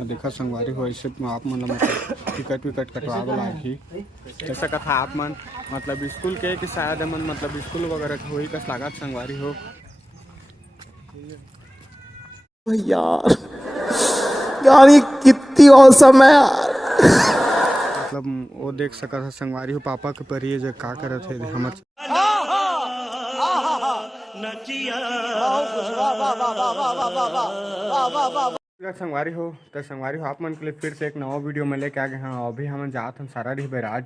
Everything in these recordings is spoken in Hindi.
देखा संगवारी हो ऐसे आप मन मतलब टिकट विकट कटवा वाला ही ऐसा कथा आप मन मतलब स्कूल के कि शायद मन मतलब स्कूल वगैरह हो ही का लागत संगवारी हो यार यार ये कितनी औसम है यार। मतलब वो देख सका था संगवारी हो पापा के परिए जो का करत है हमर संगवारी हो तो संगवारी हो आप मन के लिए फिर से एक नवा वीडियो में लेके आ गए हैं। अभी हम जात हम सारा रही बैराज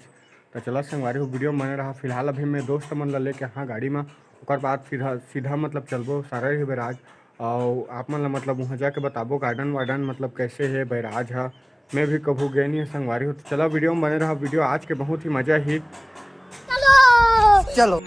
तो चला संगवारी हो वीडियो बने रहा। फिलहाल अभी मैं दोस्त मन ला लेके हाँ गाड़ी में और बाद फिर सीधा मतलब चलबो सारा रही बैराज और आप मन ला मतलब वहाँ जाके बताबो गार्डन वार्डन मतलब कैसे है बैराज है। मैं भी कभू गए नहीं है संगवारी हो तो चला वीडियो में बने रहा। वीडियो आज के बहुत ही मजा ही चलो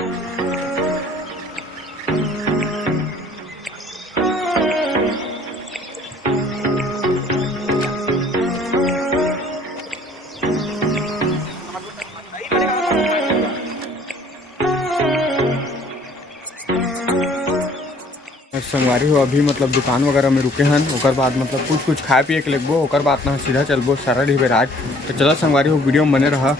संगवारी हो अभी मतलब दुकान वगैरह में रुके हैं और बाद मतलब कुछ खाए पिए के लगबो और बाद ना सीधा चलबो सारा रही बैराज तो चला संगवारी हो वीडियो में बने रहा।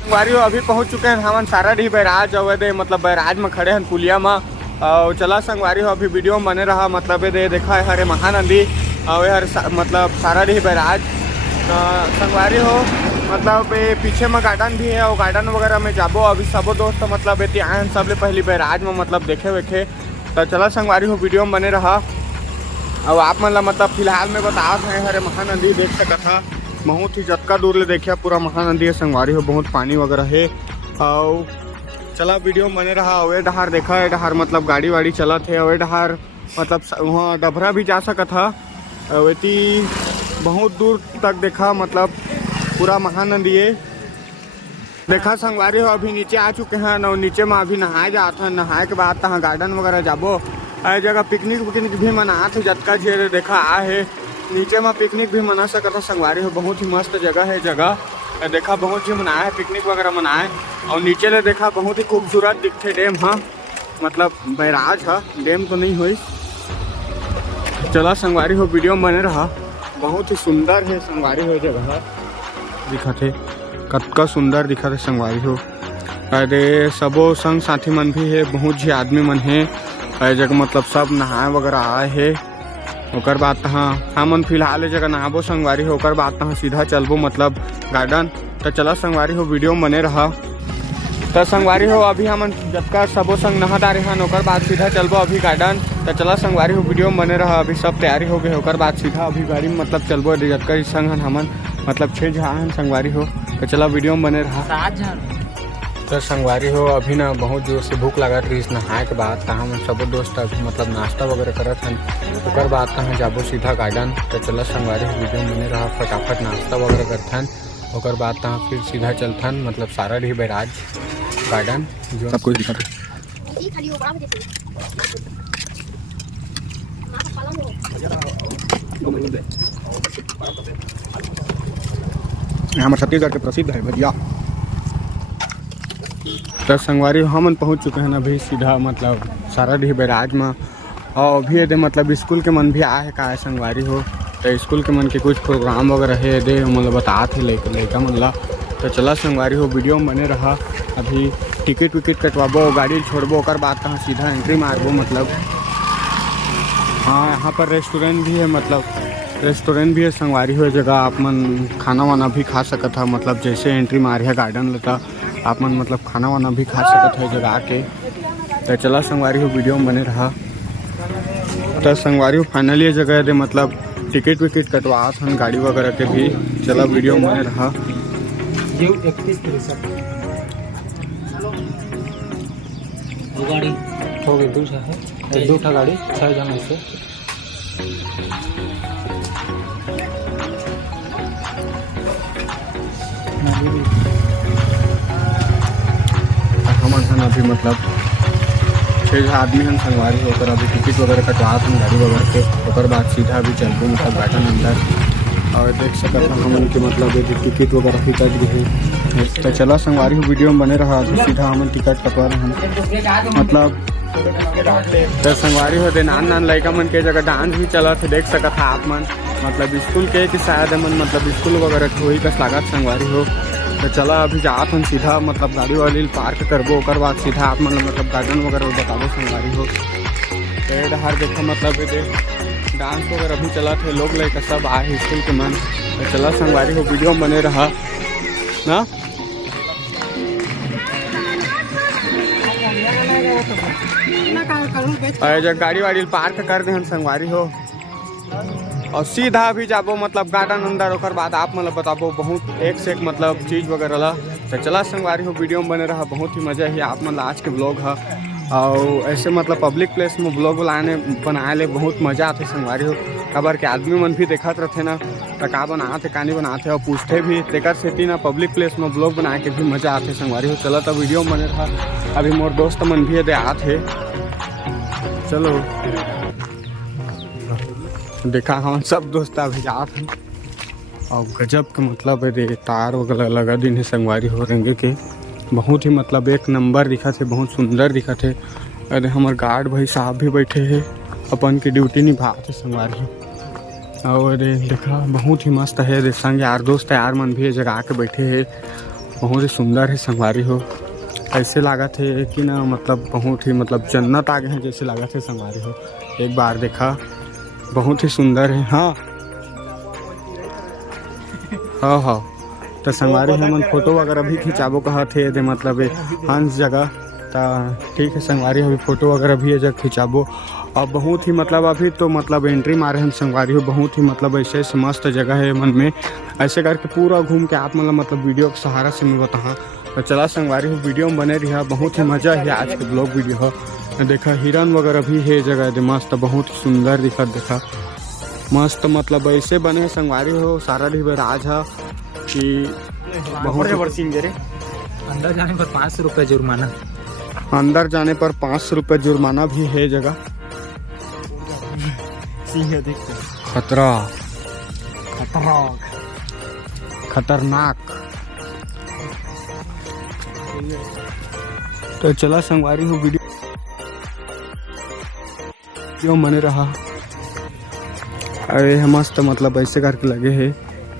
संगवारी हो अभी पहुंच चुके हैं हम सारा डी बैराज और दे मतलब बैराज में खड़े हैं पुलिया में और चला संगवारी हो अभी वीडियो में बने रहा। मतलब दे देखा है हरे महानंदी और हर मतलब सारा डी बैराज संगवारी हो मतलब पीछे में गार्डन भी है और गार्डन वगैरह में जाबो अभी सबो दोस्त मतलब आए हैं सबले पहली बैराज में मतलब देखे वेखे तो चला संगवारी हो वीडियो में बने रहा। और आप मन मतलब फिलहाल में बतावत हैं हरे महानंदी देख सकत था बहुत ही जतका दूर ले देखिए पूरा महानंदी है संगवारी हो बहुत पानी वगैरह है और चला वीडियो बने रहा। अवे डहार देखा है डहार मतलब गाड़ी वाड़ी चला थे अवे डहार मतलब वहाँ डभरा भी जा सका था वेती बहुत दूर तक देखा मतलब पूरा महानंदी है देखा संगवारी हो। अभी नीचे आ चुके हैं और नीचे में अभी नहाए जाते हैं नहाए के बाद तहाँ गार्डन वगैरह जाबो हर जगह पिकनिक विकनिक भी मनात है जतका झेर देखा आ है नीचे में पिकनिक भी मना सकता संगवारी हो बहुत ही मस्त जगह है जगह देखा बहुत ही मनाया है पिकनिक वगैरह मनाए और नीचे ले देखा बहुत ही खूबसूरत दिखते डैम हाँ मतलब बैराज है डैम तो नहीं हुई। चला संगवारी हो वीडियो में बने रहा बहुत ही सुंदर है संगवारी हो जगह दिखा थे कतका सुंदर दिखा थे संगवारी हो। अरे सबो संग साथी मन भी है बहुत ही आदमी मन है जगह मतलब सब नहाए वगैरह आए है ओकर बाद तहाँ हमन फिलहाल जगह नहाबो संगवारी हो ओकर बाद तहाँ सीधा चलबो मतलब गार्डन तो चला संगवारी हो वीडियो में बने रहा। तो संगवारी हो अभी हमन जतका सबो संग नहा डारे हैं ओकर बाद सीधा चलबो अभी गार्डन तो चला संगवारी हो वीडियो में बने रहा। अभी सब तैयारी हो गए ओकर बाद सीधा अभी गाड़ी में मतलब चलबो जतका संग हमन मतलब 6 जहाँ संगवारी हो तो चला वीडियो में बने रहा। तो संगवारी हो अभी ना बहुत जोर से भूख लगा रही नहाए के बाद तहाँ हम सब दोस्त अभी मतलब नाश्ता वगैरह करत हैं ओकर बाद तहाँ जाबो सीधा गार्डन तो चला संगवारी हो वीडियो में बने रहा फटाफट नाश्ता वगैरह करथन ओकर बाद तहाँ फिर सीधा चलथन मतलब सारा रही बैराज गार्डन जो सब कुछ दिखा हमारे छत्तीसगढ़ के प्रसिद्ध है भजिया। तो संगवारी हमन पहुंच चुके हैं अभी सीधा मतलब सारा डी बैराज में और अभी दे मतलब स्कूल के मन भी आए है का है संगवारी हो तो स्कूल के मन के कुछ प्रोग्राम वगैरह है दे मतलब बता थे लड़का मन ला तो चला संगवारी हो वीडियो में बने रहा। अभी टिकट विकेट कटवाबो गाड़ी छोड़बो और बाद तहाँ सीधा एंट्री मारबो मतलब हाँ यहाँ पर रेस्टोरेंट भी है मतलब रेस्टोरेंट भी है संगवारी हो जगह आप मन खाना वाना भी खा सकत है मतलब जैसे एंट्री मारे है गार्डन लेता आप मन मतलब खाना वाना भी खा सकत है जगह के तो चला संगवारी हो वीडियो में बने रहा। तो संगवारी हो फाइनली ये जगह दे मतलब टिकट विकेट कटवात हन गाड़ी वगैरह के भी चला वीडियो में बने रहा। गाड़ी हो गई दो गाड़ी 6 जन से हमन हन अभी मतलब 6 आदमी हन संगवारी हो ओकर अभी टिकट वगैरह कटवात हन गाड़ी वगैरह के। ओकर बाद सीधा अभी चलबो मतलब गार्डन अंदर और देख सकत हन हमन के मतलब ये टिकट वगैरह भी कट गए। तो चला संगवारी हो वीडियो में बने रहा। अभी सीधा हमन टिकट कटवा रहे हैं मतलब तो संगवारी हो दे नान लड़का मन के जगह डांस भी चला थे देख सकत है आप मन मतलब स्कूल के कि शायद मन मतलब स्कूल वगैरह वही का लागत संगवारी हो। तो चला अभी जात हम सीधा मतलब गाड़ी वाली पार्क करबो ओकर बाद सीधा आप मतलब गार्डन वगैरह बताबो संगवारी हो। तो हर देखा मतलब ये डांस वगैरह भी चला थे लोग लड़का सब आए स्कूल के मन। तो चला संगवारी हो वीडियो में बने रहा ना। जब गाड़ी वाड़ी पार्क कर दे हम संगवारी हो और सीधा भी जाबो मतलब गार्डन अंदर ओकर बाद आप मतलब बताबो बहुत एक से एक मतलब चीज़ वगैरह ला। तो चला संगवारी हो वीडियो में बने रहा बहुत ही मज़ा है आप मतलब आज के ब्लॉग है और ऐसे मतलब पब्लिक प्लेस में ब्लॉग बनाए ले बहुत मज़ा आते संगवारी हो। खबर के आदमी मन भी देखत रहते ना तो का बनाते का नहीं बनाते और पूछते भी तेकर सेती ना पब्लिक प्लेस में ब्लॉग बनाए के भी मज़ा आते संगवारी हो। चला तो वीडियो में बने रहा। अभी मोर दोस्त मन भी दे आते चलो देखा हम सब दोस्त अभी जात हैं और गजब के मतलब रे तार वगैरह लगा दिन है संगवारी हो रेंगे के बहुत ही मतलब एक नंबर दिखा थे बहुत सुंदर दिखा थे। अरे हमारे गार्ड भाई साहब भी बैठे हैं अपन की ड्यूटी निभाते संगवारी हो। और देखा बहुत ही मस्त है संग यार दोस्त यार मन भी जगह आके बैठे हैं बहुत ही सुंदर है संगवारी हो। ऐसे लागत है कि ना मतलब बहुत ही मतलब जन्नत आ गए हैं जैसे लागत है संगवारी हो। एक बार देखा बहुत ही सुंदर है। हाँ हाँ हाँ तो संगवारी हमन फोटो वगैरह भी खिंचाबो कहा थे मतलब हंस जगह तो ठीक है संगवारी अभी फोटो वगैरह भी ये जगह खिंचाबो और बहुत ही मतलब अभी तो मतलब एंट्री मारे हम संगवारी हो बहुत ही मतलब ऐसे मस्त जगह है मन में ऐसे करके पूरा घूम के आप मतलब वीडियो के सहारा से मैं बताऊँ। तो चला संगवारी हो वीडियो में बने रहा बहुत ही मज़ा है आज के ब्लॉग वीडियो है। देखा हिरन वगैरह भी है जगह मस्त बहुत सुंदर दिखत देखा मस्त मतलब ऐसे बने हैं संगवारी हो सारा ढीबर राज है कि बहुत अंदर जाने पर 500 रुपये जुर्माना। अंदर जाने पर 500 रुपये जुर्माना भी है जगह। खतरा खतरनाक। तो चला संगवारी हो वीडियो बने रहा। अरे मस्त मतलब ऐसे करके लगे है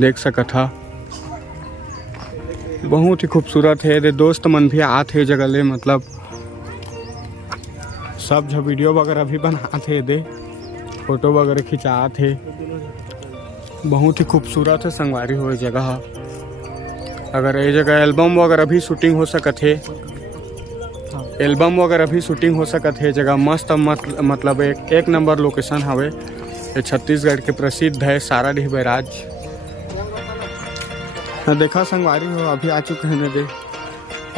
देख सका था बहुत ही खूबसूरत है। रे दोस्त मन भी आते जगह ले मतलब सब जो वीडियो वगैरह भी बनाते दे फोटो वगैरह खिंचाते बहुत ही खूबसूरत है संगवारी हो जगह। अगर ये जगह एल्बम वगैरह भी शूटिंग हो सकत है एल्बम वगैरह भी शूटिंग हो सकत है जगह मस्त मतलब एक नंबर लोकेशन हवे। ये छत्तीसगढ़ के प्रसिद्ध है सारा ढी बैराज। देखा संगवारी हो अभी आ चुके हैं दे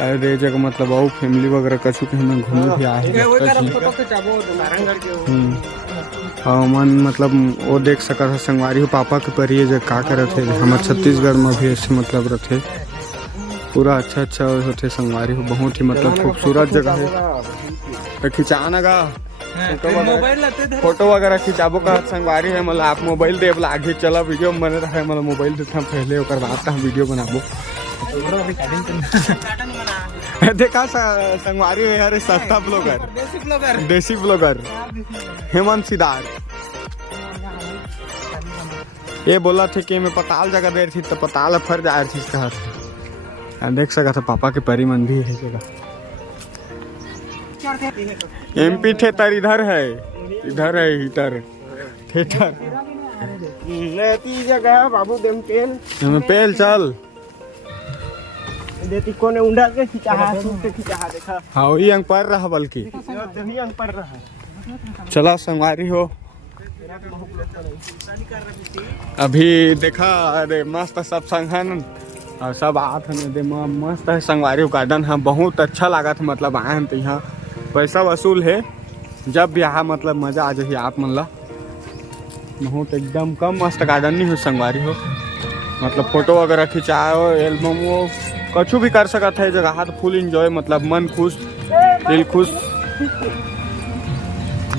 अरे जगह मतलब और फैमिली वगैरह कर चुके हैं घूमे भी आए और मन मतलब वो देख सका था संगवारी हो पापा के पर ये जगह का करे थे हमारे छत्तीसगढ़ में भी ऐसे मतलब रहते पूरा अच्छा होते संगवारी हो बहुत ही मतलब खूबसूरत जगह है। तो खिंचाना का फोटो वगैरह खिंचाबो का संगवारी है मतलब आप मोबाइल दे आगे चला वीडियो में बने रहा है मतलब मोबाइल देखा पहले और बाद हम वीडियो बनाबो। देखा संगवारी है अरे सस्ता ब्लॉगर देसी ब्लॉगर हेमंत सिदार ये बोला थे कि मैं पताल जगह दे रही थी तो पताल फर जा रही कहा था देख सका था पापा के परी मन भी है जगह। MP थिएटर इधर है इधर थिएटर जगह बाबू पेल चल देती कोने उंडा के खिंचा देखा हाँ वही अंग पर रहा बल्कि अंग पर रहा। चला संगवारी हो अभी देखा अरे मस्त सब संगन और सब आत हैं मस्त है संगवारी गार्डन है बहुत अच्छा लगा था मतलब आए हैं तो यहाँ पैसा वसूल है जब भी यहाँ मतलब मज़ा आ जाए आप मन ला बहुत एकदम कम मस्त गार्डन नहीं हो संगवारी हो मतलब फ़ोटो वगैरह खिंचाओ एल्बम वो कछु भी कर सकत है जगह हाथ फुल इंजॉय मतलब मन खुश दिल खुश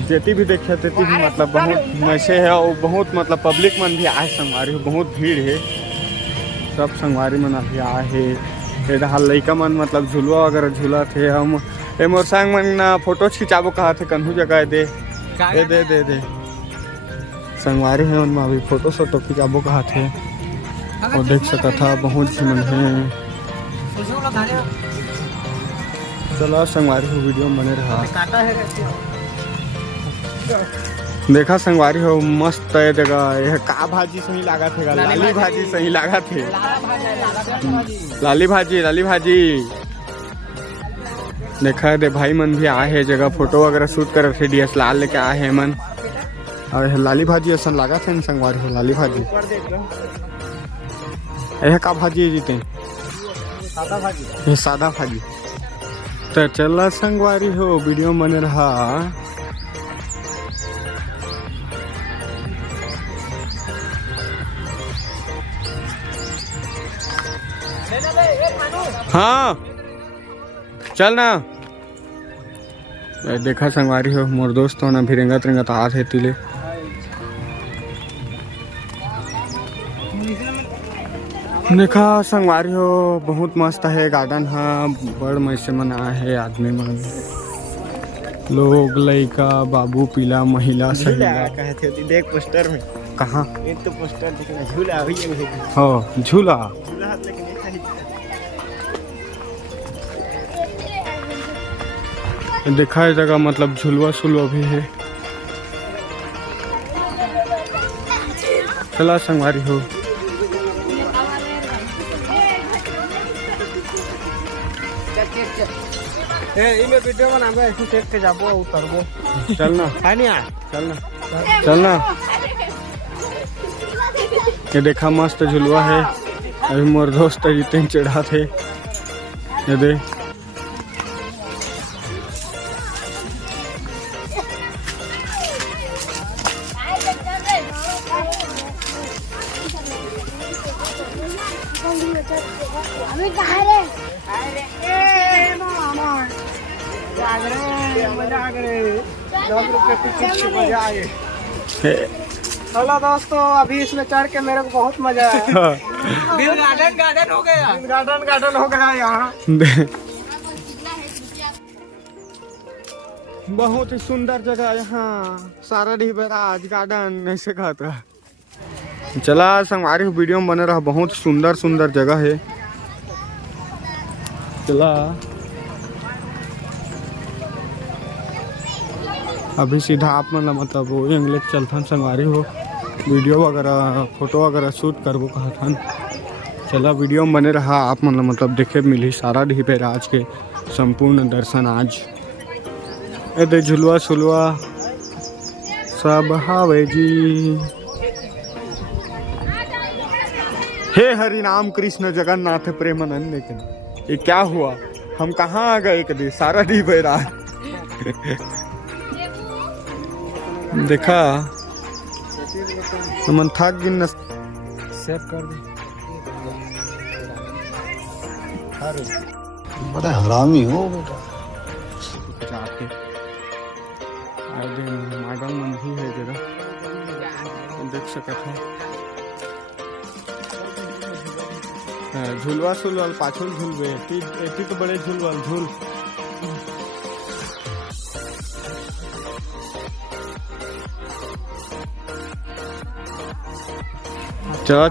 जेती भी देखे तेती भी मतलब बहुत मैसे है और बहुत मतलब पब्लिक मन भी आए संगवारी बहुत भीड़ है सब संगवारी मन अभी आए है ये लइका मन मतलब झुलवा वगैरह झूला थे हम ए मोर संग मन फोटो खिंचाबो कहा थे कन्हू जगह दे दे दे दे संगवारी है उनमें अभी फोटो सोटो खिंचाबो कहा थे और देख सका था बहुत सी मन है चलो संगवारी हो वीडियो में बने रहा देखा संगवारी हो मस्त है जगह यह का भाजी सही लगा थे लाली भाजी सही लगा थे लाली भाजी देखा दे भाई मन भी आए है जगह फोटो वगैरह शूट कर थे DSLR लेके आए है मन और यह लाली भाजी ऐसा लगा थे संगवारी हो लाली भाजी यह का भाजी है जीते ये सादा भाजी तो चला संगवारी हो वीडियो में बने रहा हाँ चल ना देखा संगवारी हो मोर दोस्त हो ना भी रेंगत आ थे तिले देखा संगवारी हो बहुत मस्त है गार्डन है बड़ मैसे मन आए है आदमी मन लोग लड़का बाबू पीला महिला सहिला कहे थे देख पोस्टर में कहाँ एक तो पोस्टर दिखना झूला अभी ये हो झूला झूला लेकिन ये सही देखा है जगह मतलब झुलवा सुलवा भी है चला संगवारी हो इमे वीडियो बनाबे ऐसे देख के जाबो उतरबो चलना है नहीं चलना ये देखा मस्त झुलवा है अभी मोर दोस्त जितने चढ़ा थे ये दे हेलो दोस्तों अभी इसमें चढ़ के मेरे को बहुत मजा आया दिल गार्डन हो गया गार्डन हो गया यहाँ बहुत ही सुंदर जगह यहाँ सारा ढीबराज गार्डन ऐसे कहता चला संगवारी वीडियो में बने रहा बहुत सुंदर जगह है चला अभी सीधा आप मतलब वो इंग्लिश चलथन संगवारी हो वीडियो वगैरह फोटो वगैरह शूट करबो कहथन चला वीडियो में बने रहा आप मतलब देखे मिली सारा ढीबराज के संपूर्ण दर्शन आज ए झुलवा सुलवा सब हावे जी हे हरि नाम कृष्ण जगन्नाथ प्रेमानंद लेकिन ये क्या हुआ हम कहाँ आ गए कभी सारा ढीबराज देखा मन थक गिन सेव कर दे बड़ा हरामी हो बेटा जाके मॉडल मन भी है जगह देख सकते हैं झुलवा सुलवा पाछल झुलवे एती तो बड़े झुलवा झूल चला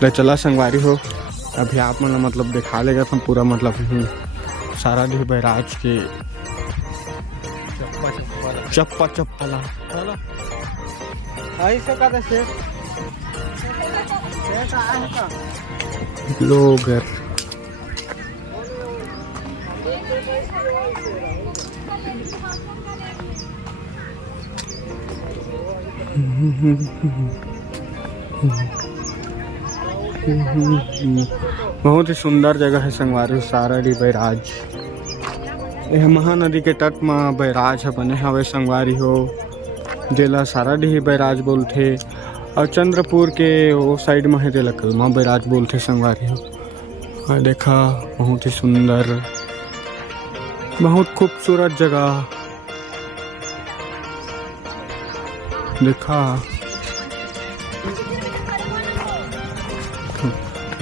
तो चला संगवारी हो अभी आप मतलब दिखा लेगा तो पूरा मतलब सारा ढीबराज के चप्पा लोग बहुत ही सुंदर जगह है संगवारी सारा ढीबराज यह महानदी के तट में बैराज है बने हवे संगवारी हो जेला साराडीह बैराज बोलथे और चंद्रपुर के वो साइड में है जेला कलमा बैराज बोलथे संगवारी हो। और देखा बहुत ही सुंदर, बहुत खूबसूरत जगह देखा।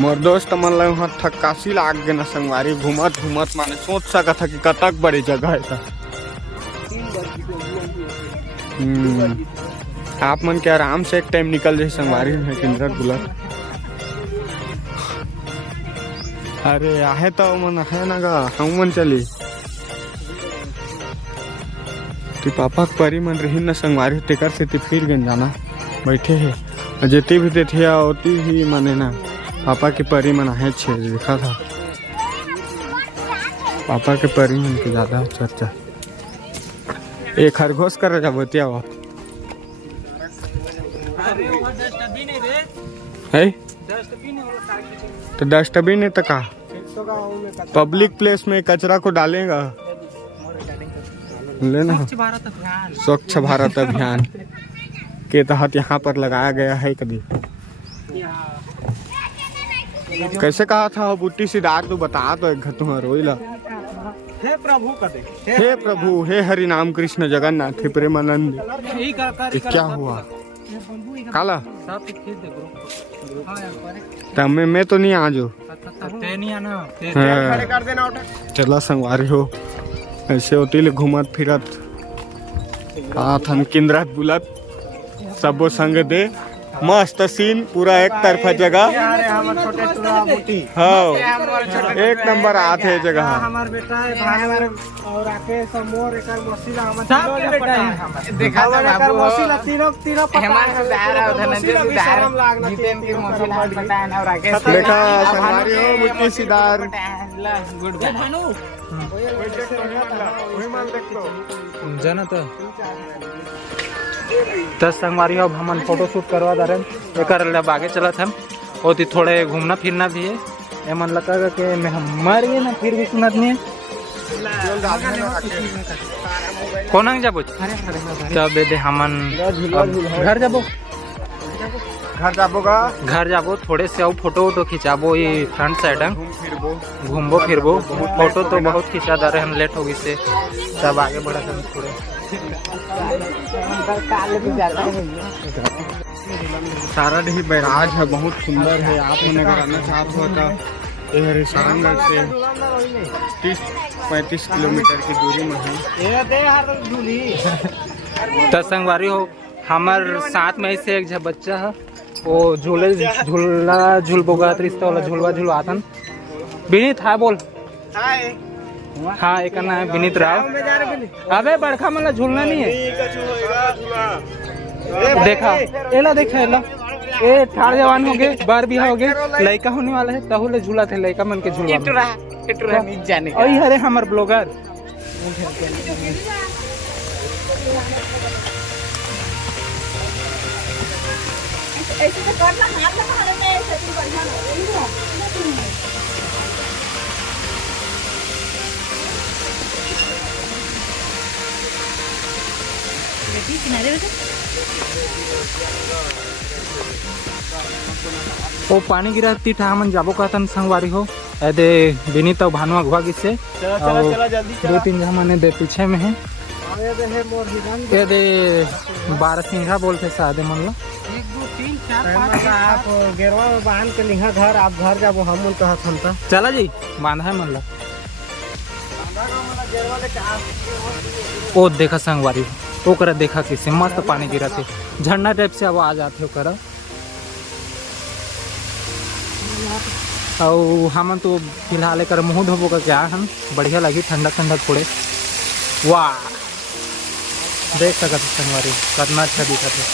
मोर दोस्त मन ला वहाँ थकासी लाग गे न संगवारी, घूमत घूमत माने सोच सकत था कि कतक बड़ी जगह है था। आप मन के आराम से एक टाइम निकल जाए संगवारी में किंद्रत बुलत। अरे आहे तो मन है ना गा, हम मन चली ती पापा परी मन रही न संगवारी टेकर से ती फिर गन जाना बैठे है जेती भी थे होती ही माने ना पापा के परी मन है छे देखा था। पापा के परी मन के ज्यादा चर्चा एक खरगोश कर जा बतिया हुआ है तो डस्टबिन है तो का पब्लिक प्लेस में कचरा को डालेगा लेना। स्वच्छ भारत अभियान के तहत यहाँ पर लगाया गया है। कभी कैसे कहा था बुट्टी सिद्धार्थ तो बता तो एक घर रोइला। हे प्रभु कदे, हे प्रभु, हे हरि नाम कृष्ण जगन्नाथ हे प्रेमानंद। क्या हुआ काला तब मैं तो नहीं आ जो चला संगवारी हो ऐसे होती ले घूमत फिरत आथन किंद्रत बुलत सबो संग दे मस्त सीन पूरा एक तरफा जगह। हाँ एक नंबर आते जगह। हमार बेटा है भाई और आके समोर एकर मसीला हमर बेटा है देखा एकर मसीला तीनों पता है मसीला भी शर्म लागना जीतेन के मसीला पता है और आके देखा संगवारी हो बुट्टी सिद्धार्थ गुड भानु वही मान देख लो जाना तो संगवारी अब हमन फोटो शूट करवा दे रहे एक आगे चला था और थोड़े घूमना फिरना भी है। ये मन लगा कि मैं हम मर गए ना फिर भी सुनत नहीं है। कौन अंग जाबो तब दे हमन घर जाबो घर जाबो थोड़े से फोटो वोटो खिंचाबो ये फ्रंट साइड घूमबो फिरबो फोटो तो बहुत खिंचा दे रहे हम लेट हो गई से तब आगे बढ़ा था थोड़े साराडीह बैराज है बहुत सुंदर है। आप मन अगर आना चाहते हो तो यह सारंगढ़ से 30-35 किलोमीटर की दूरी में है। तो संगवारी हो हमार साथ में से एक बच्चा है वो झूलबोगा रिश्ता वाला झूलवा झूलवातन विनीत है बोल हाँ एक ना है विनीत राव। अबे बड़का मतलब झूलना नहीं है देखा एला देखा एला ए ठाड़ जवान हो गए बार बिहा हो गए लड़का होने वाला है तहुले झूला थे लड़का मन के झूला और हरे हमार ब्लॉगर ऐसे तो करना हाथ लगा लेते हैं सेटिंग बढ़िया ना बेटी किनारे बेटा वो पानी गिरा तीठा हमन जाबो कहतन संगवारी हो दे विनीत और भानुआ घुआ से 2-3 हमने दे पीछे में है ये दे 12 सिंघा बोलते सादे मन ला 1 2 3 4 5 आप गेरवा में बांध के लिहा घर आप घर जाबो हम कहत हन त चला जी बांधा है मन ला ओ देखा संगवारी ओकरा देखा किसे मस्त पानी गिरा थे झरना टाइप से आवाज आते ओकरा और हम तो फिलहाल एक मुँह धोबो का क्या हम बढ़िया लगी ठंडा ठंडा थोड़े वाह देख सकते संगवारी कितना अच्छा दिखा थे।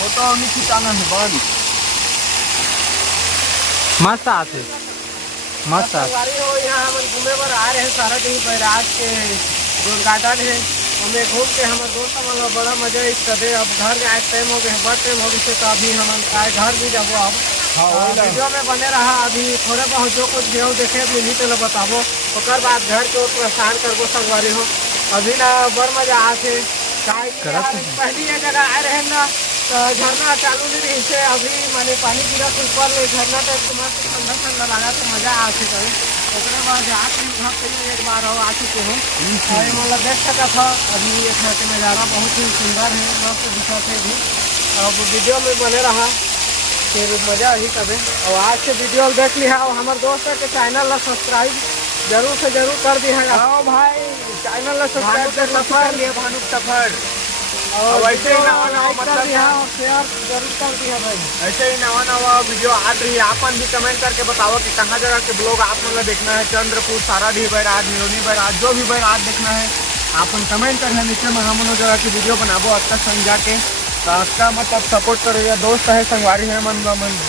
फोटो नहीं खिंचाना है बंद मस्त आते मस्त आते हो यहाँ हम घूमे पर आ रहे हैं साराडीह बैराज के जो गार्डन है हमें घूम के हमारे दोस्त हमारा बड़ा मजा इस अब घर जाए टाइम हो गया बड़ा टाइम हो गया तो अभी हम घर भी जाबो अब वीडियो में बने रहा। अभी थोड़े बहुत जो कुछ गेहूँ देखे मिली तो बताबो, ओकर बाद घर के परेशान करबो संगवारी हो। अभी ना बड़ मजा आते पहली ये जगह आए रहे ना तो झरना चालू नहीं रही से, अभी माने पानी गिरा के ऊपर ले झरना टाइप के मस्त ठंडा ठंडा लगा तो मजा आते कहीं। ओकरे बाद आके वहाँ पे एक बार हो आ चुके हो मतलब देख सका था। अभी यहाँ के नज़ारा बहुत ही सुंदर है, मस्त दिखा थे भी। अब वीडियो में बने रहा फिर मजा ही कभी। और आज से वीडियो देख लिया और हमारे दोस्त के चैनल ला सब्सक्राइब जरूर से जरूर कर दी है। भाई चैनल ला सब्सक्राइब कर लिए भानुक सफर। और वैसे ही नवा मतलब शेयर जरूर कर दिया भाई। ऐसे ही नवा वीडियो आ रही है। आपन भी कमेंट करके बताओ कि कहाँ जगह के ब्लॉग आप लोग देखना है। चंद्रपुर, साराडीह बैराज, निरोनी बैराज, जो भी बैराज देखना है आपन कमेंट कर नीचे में। हम उन जगह की वीडियो बनाबो अब तक संग जाके तो आपका मतलब सपोर्ट करेगा। दोस्त है संगवारी है, मन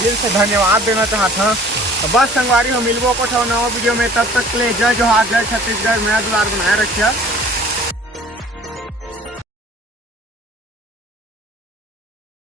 दिल से धन्यवाद देना चाहता हूँ। तो बस संगवारी हो मिलबो को नवा वीडियो में, तब तक के लिए जय जोहार, जय छत्तीसगढ़। मैं दुलार बनाए रखिए।